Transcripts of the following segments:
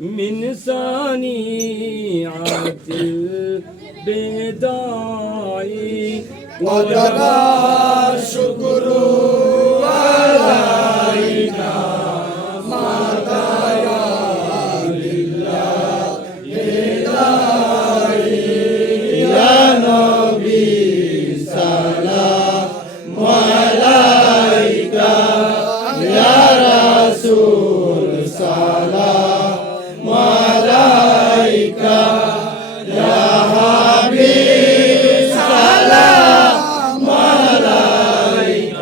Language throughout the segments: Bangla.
من صنيعة البداء وجب الشكر علينا ما دعا لله هداي يا نبي سلام عليك يا رسول سلام عليك يا حبيب سلام عليك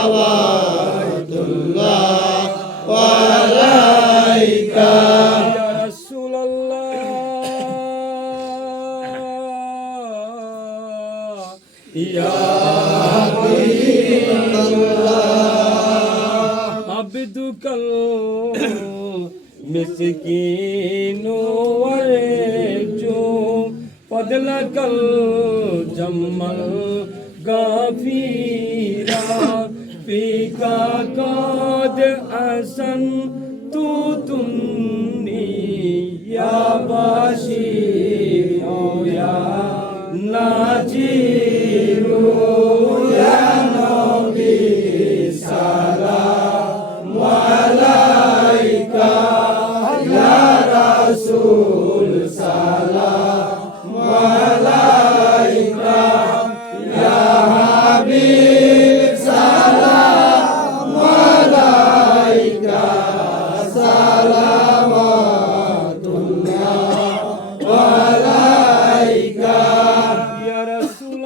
صلوات الله عليك يا رسول الله يا حبيب الله عبدك المسكين وارجو فضلك الجمل غفيرا فيك قد أحسنت تني يا بشير يا نذير يا نبي سلام عليك يا رسول سلام عليك يا حبيب سلام عليك صلوات الله عليك يا رسول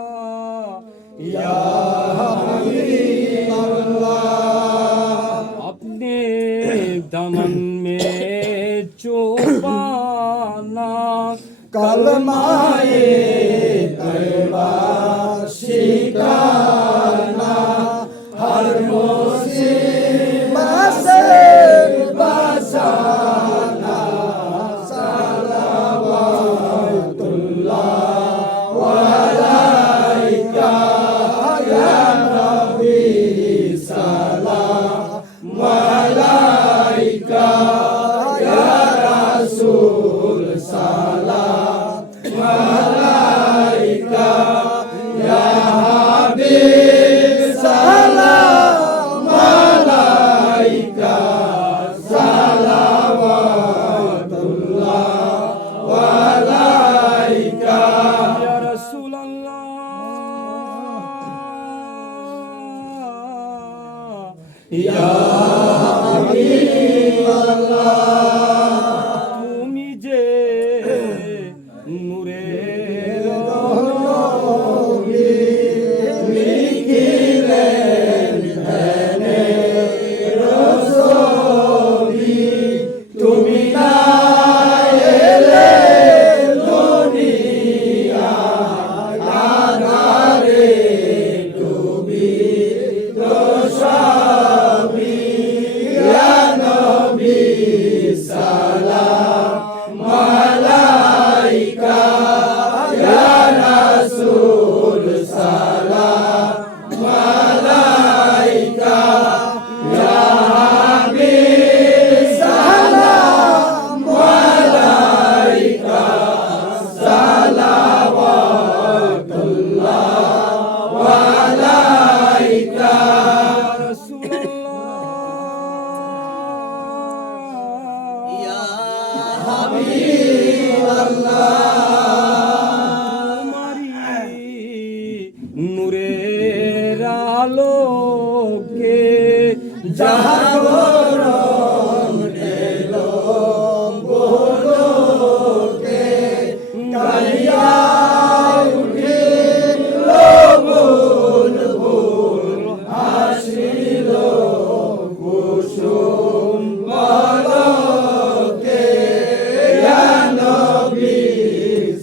الله يا حبيب الله अपने दमन में छुपाना कलमाए तैबा शिकाना हर मुसीबत से बचाना सलावतुल्लाह अलैका या नबी सलाम अलैका या रसूल सलाम अलैका या हबीब सलाम अलैका सलावतुल्लाह अलैका या रसूल अल्लाह या हबीब अल्लाह তুমি যে নূরের নবী লিখিলেন ধ্যানে রসবি তুমি না এলে দুনিয়া আধারে ডুবি তো সবই ইয়া নবী সালাম আলাইকা ইয়া রাসূল সালাম আলাইকা ইয়া হাবিব সালাম আলাইকা সালাওয়াতুল্লাহ আলাইকা রসূল ইয়া হাবিব আল্লাহ তোমারি নূরের আলোকে জাগরণ এলো গোলোকে কালিয়া উঠিল বুলবুল হাসিল কুসুম পলকে ইয়া নবী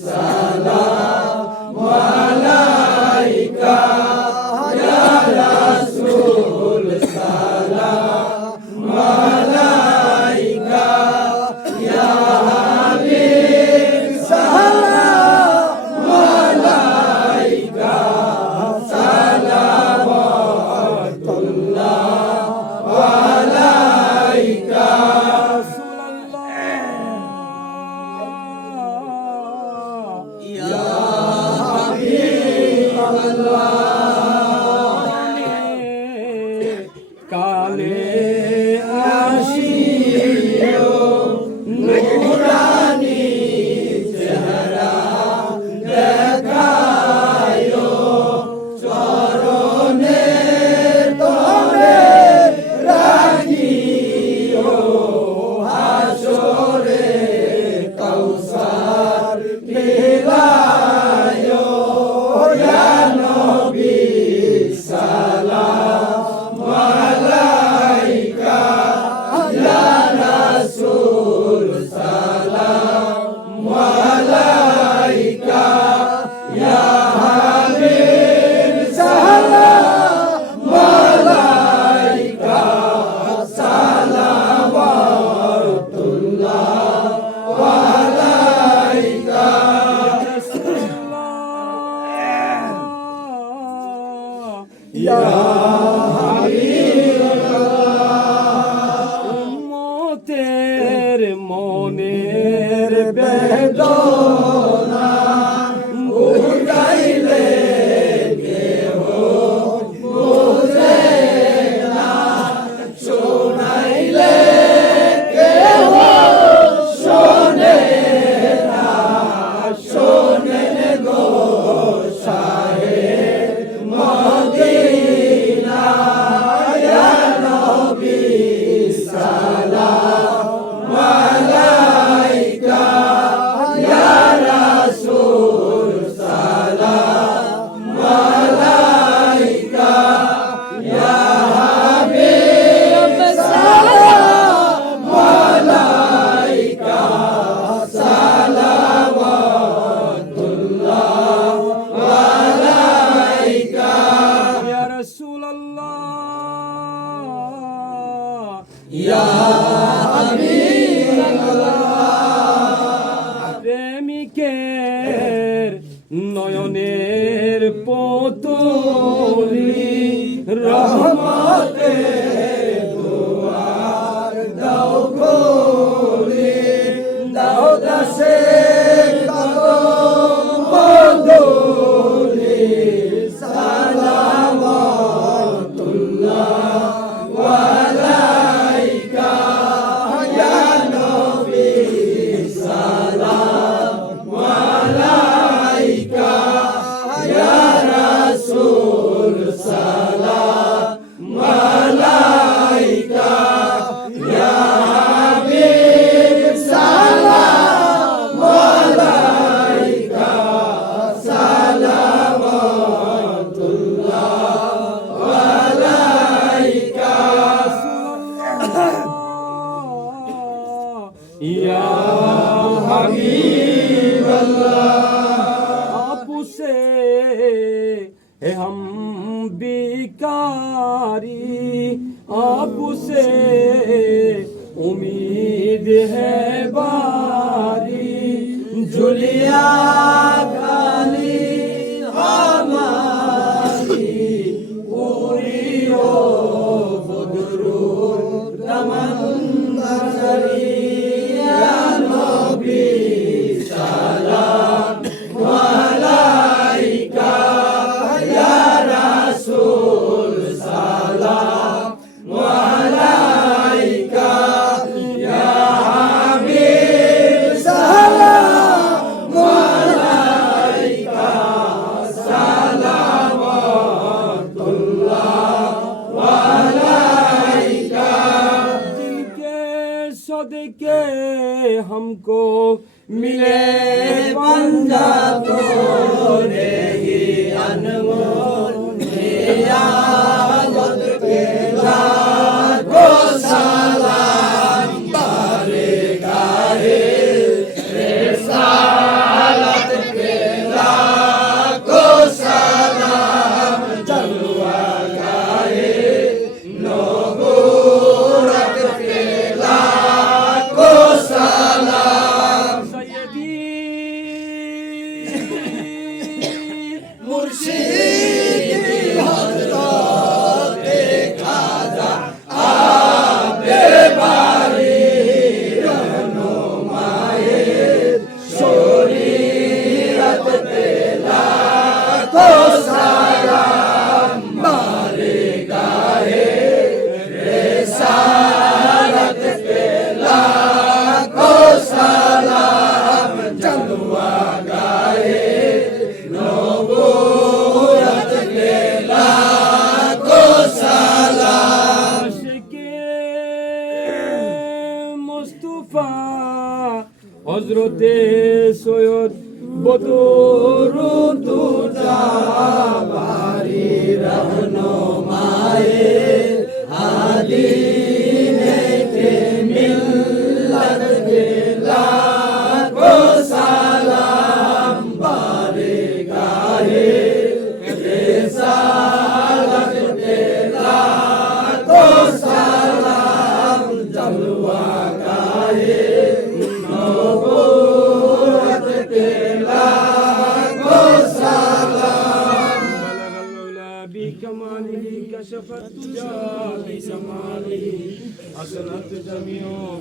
সালাম আলাইকা ইয়া রাসূল সালাম উম্মতের মনের বেদনা বুঝাইলে কেহ বুঝে না, শোনাইলে কেহ শোনে না, শোনেন গো শাহে মদিনা, ইয়া নবী সালাম আলাইকা, ইয়া রাসূল সালাম আলাইকা, ইয়া হাবিব সালাম আলাইকা, সালাওয়াতুল্লাহ আলাইকা, ইয়া রাসূলুল্লাহ ইয়া প্রেমিকের নয়নের পুতুলি রহমতে দুয়ার দাও খুলি, দাও দাসে কদম বন্ধুলি, সালাওয়াতুল্লাহ আলাইকা, ইয়া নবী সালাম আলাইকা, ইয়া রাসূল সালাম আলাইকা, ইয়া হাবিব সালাম আলাইকা, সালাওয়াতুল্লাহ আলাইকা, ইয়া হাবিবাল্লাহ। आपसे है हम बिकारी, आपसे उम्मीद है बारी, झुलिया खाली हमारी पूरी हो बदरू तमन्नरी, या नबी सलाम अलैका, या रसूल सलाम अलैका, या हबीब सलाम अलैका, सलावतुल्लाह अलैका, जिनके सदके हमको मिले पंजा तोरे ही अनमोल, नियामत के लाखों सलाम, बारगाहे रिसालत के लाखों सलाम, जलवागाहे नबूवत के लाखों सलाम, सैयदी मुर्शिद हज़रत खाजा आबे बारी, रहनुमाए शरीयत पे लाखों सलाम, बारगाहे रिसालत पे लाखों सलाम, जलवागाहे नबूवत के लाखों सलाम, आशिके मुस्तफा हजरते सैयद बदरुद्दोजा बारी रहनुमाए आदीने के मिल्लत के लाखों सलाम, बारगाहे रिसालत के लाखों सलाम, जलवागाहे नबूवत के लाखों सलाम, बलगल मौला बिकमालिही كشفت تجاه ليس مالي حسنت جميع